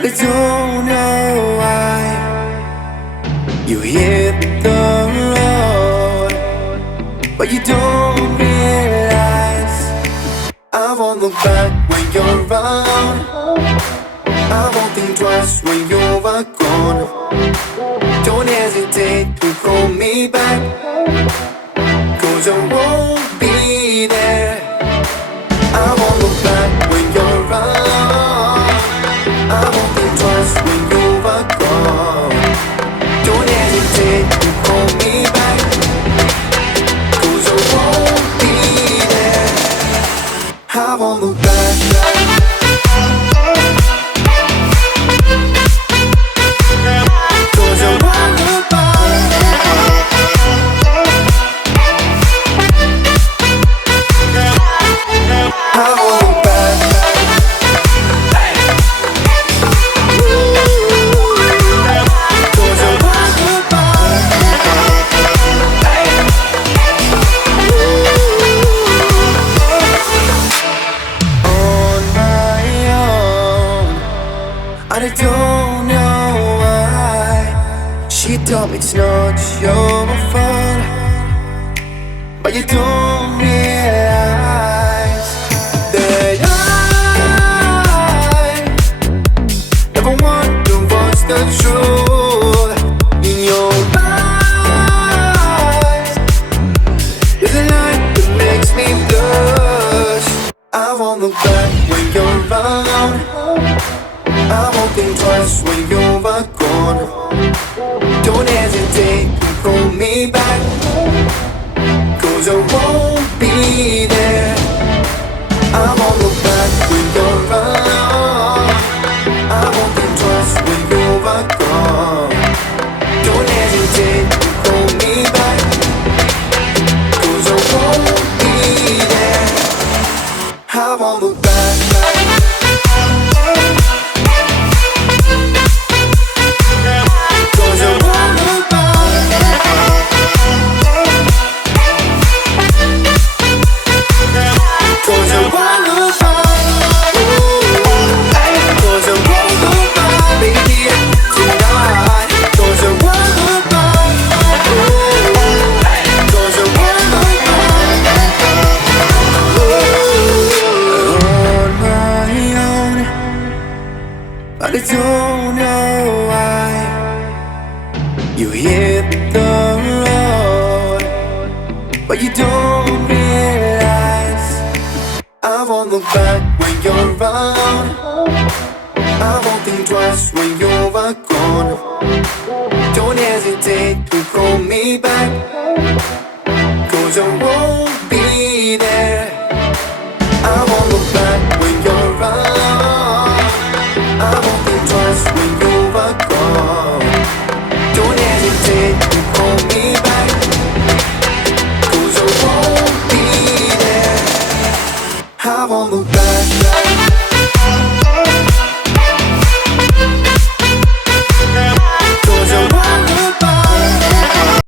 but I don't know why. You hit the road, but you don't realize I won't look back when you're around. I won't think twice when you are gone. Don't hesitate to call me back, 'cause I won't be there. I won't look back when you're around. I won't think twice when you are gone. Don't hesitate to call me back, 'cause I won't be there. I won't look back. I don't know why. She told me it's not your fault, but you don't realize that I never wonder what's the truth. In your eyes there's a light that makes me blush. I won't look back when you're around. I won't think twice when you are gone. Don't hesitate to call me back, 'cause I won't be there. I won't look back when you're around. I won't think twice when you are gone. Don't hesitate to call me back, 'cause I won't be there. I won't look back. But I don't know why. You hit the road, but you don't realize I won't look back when you're around. I won't think twice when you are gone. Don't hesitate to call me back, 'cause I won't be there. I won't look back when you're around. I won't think twice when you are gone. Don't hesitate to call me back, 'cause I won't be there. I won't look back.